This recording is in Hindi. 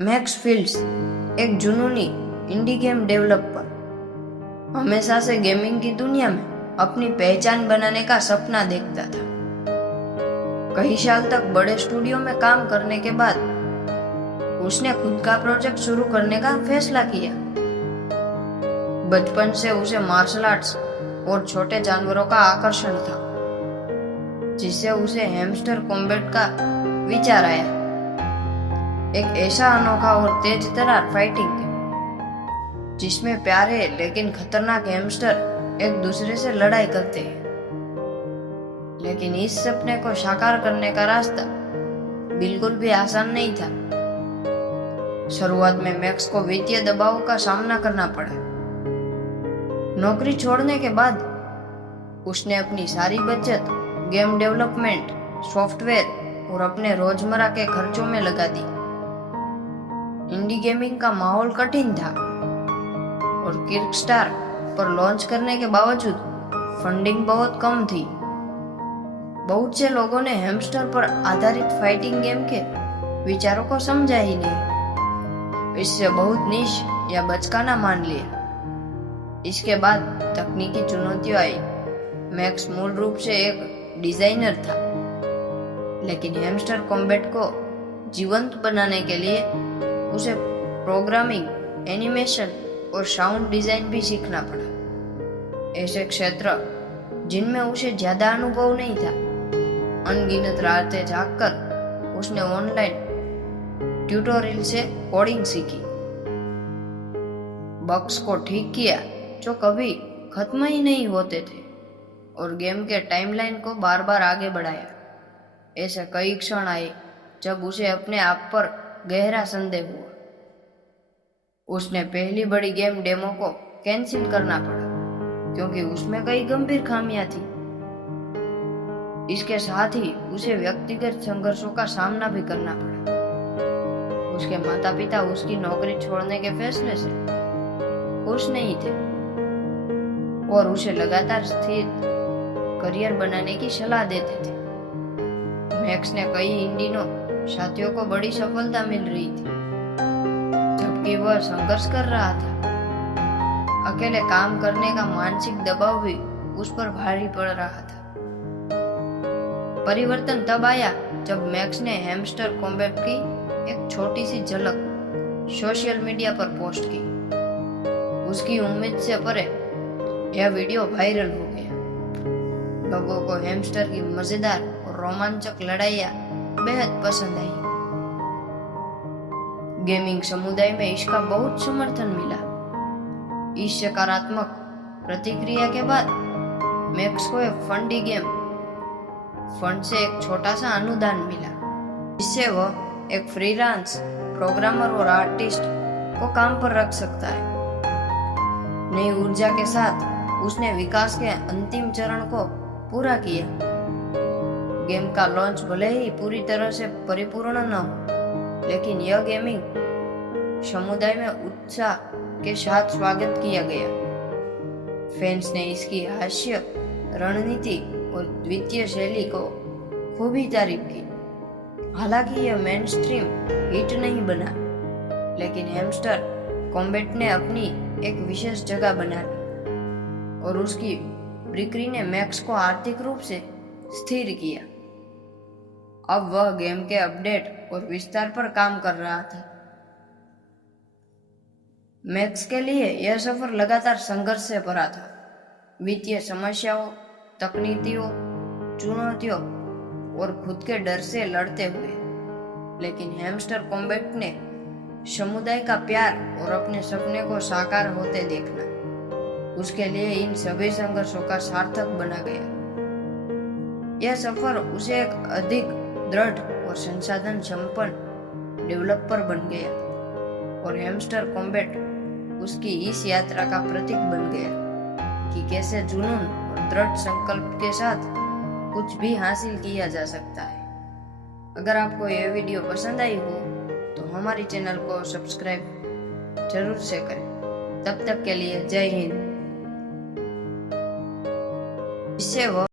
मैक्स फील्ड्स एक जुनूनी इंडी गेम डेवलपर हमेशा से गेमिंग की दुनिया में अपनी पहचान बनाने का सपना देखता था। कई साल तक बड़े स्टूडियो में काम करने के बाद उसने खुद का प्रोजेक्ट शुरू करने का फैसला किया। बचपन से उसे मार्शल आर्ट्स और छोटे जानवरों का आकर्षण था, जिससे उसे हैमस्टर कॉम्बैट का विचार आया। एक ऐसा अनोखा और तेज तर्रार फाइटिंग गेम जिसमें प्यारे लेकिन खतरनाक हैमस्टर एक दूसरे से लड़ाई करते हैं। लेकिन इस सपने को साकार करने का रास्ता बिल्कुल भी आसान नहीं था। शुरुआत में मैक्स को वित्तीय दबाव का सामना करना पड़ा। नौकरी छोड़ने के बाद उसने अपनी सारी बचत गेम डेवलपमेंट, सॉफ्टवेयर और अपने रोजमर्रा के खर्चों में लगा दी। इंडी गेमिंग का माहौल कठिन था और किकस्टार पर लॉन्च करने के बावजूद फंडिंग बहुत कम थी। बहुत से लोगों ने हैमस्टर पर आधारित फाइटिंग गेम के विचारों को समझा ही नहीं, इससे बहुत नीश या बचकाना मान लिया। इसके बाद तकनीकी चुनौतियां आई। मैक्स मूल रूप से एक डिजाइनर था, लेकिन हैमस्टर कॉम्बैट को जीवंत बनाने के लिए उसे प्रोग्रामिंग, एनिमेशन और साउंड डिजाइन भी सीखना पड़ा। ऐसे क्षेत्र जिनमें उसे ज्यादा अनुभव नहीं था। अनगिनत रातें जागकर उसने ऑनलाइन ट्यूटोरियल से कोडिंग सीखी, बग्स को ठीक किया जो कभी खत्म ही नहीं होते थे, और गेम के टाइमलाइन को बार बार आगे बढ़ाया। ऐसे कई क्षण आए जब उसे अपने आप पर गहरा संदेह हुआ। उसने पहली बड़ी गेम डेमो को कैंसिल करना पड़ा क्योंकि उसमें कई गंभीर खामियां थी। इसके साथ ही उसे व्यक्तिगत संघर्षों का सामना भी करना पड़ा। उसके माता पिता उसकी नौकरी छोड़ने के फैसले से खुश नहीं थे और उसे लगातार स्थिर करियर बनाने की सलाह देते थे। मैक्स ने कई इंडिनो साथियों को बड़ी सफलता मिल रही थी, जबकि वह संघर्ष कर रहा था। अकेले काम करने का मानसिक दबाव भी उस पर भारी पड़ रहा था। परिवर्तन तब आया जब मैक्स ने हैमस्टर कॉम्बैट की एक छोटी सी झलक सोशल मीडिया पर पोस्ट की। उसकी उम्मीद से परे यह वीडियो वायरल हो गया। लोगों को हैमस्टर की मजेदार और रोमांचक लड़ाइयां बेहद पसंद आई। गेमिंग समुदाय में इसका बहुत समर्थन मिला। इस सकारात्मक प्रतिक्रिया के बाद मैक्स को एक फंडी गेम फंड से एक छोटा सा अनुदान मिला, जिससे वह एक फ्रीलांस प्रोग्रामर और आर्टिस्ट को काम पर रख सकता है। नई ऊर्जा के साथ उसने विकास के अंतिम चरण को पूरा किया। गेम का लॉन्च भले ही पूरी तरह से परिपूर्ण न हो, लेकिन यह गेमिंग समुदाय में उत्साह के साथ स्वागत किया गया। फैंस ने इसकी हास्य, रणनीति और द्वितीय शैली को खूब ही तारीफ की। हालांकि यह मेन स्ट्रीम हिट नहीं बना, लेकिन हैमस्टर कॉम्बैट ने अपनी एक विशेष जगह बना ली और उसकी बिक्री ने मैक्स को आर्थिक रूप से स्थिर किया। अब वह गेम के अपडेट और विस्तार पर काम कर रहा था। मैक्स के लिए यह सफर लगातार संघर्ष से भरा था। वित्तीय समस्याओं, तकनीकियों चुनौतियों और खुद के डर से लड़ते हुए, लेकिन हैमस्टर कॉम्बैट ने समुदाय का प्यार और अपने सपने को साकार होते देखना उसके लिए इन सभी संघर्षों का सार्थक बना गया। यह सफर उसे एक अधिक दृढ़ और संसाधन संपन्न डेवलपर बन गया, और हैमस्टर कॉम्बैट उसकी इस यात्रा का प्रतीक बन गया कि कैसे जुनून और दृढ़ संकल्प के साथ कुछ भी हासिल किया जा सकता है। अगर आपको यह वीडियो पसंद आई हो तो हमारी चैनल को सब्सक्राइब जरूर से करें। तब तक के लिए जय हिंद। इससे वो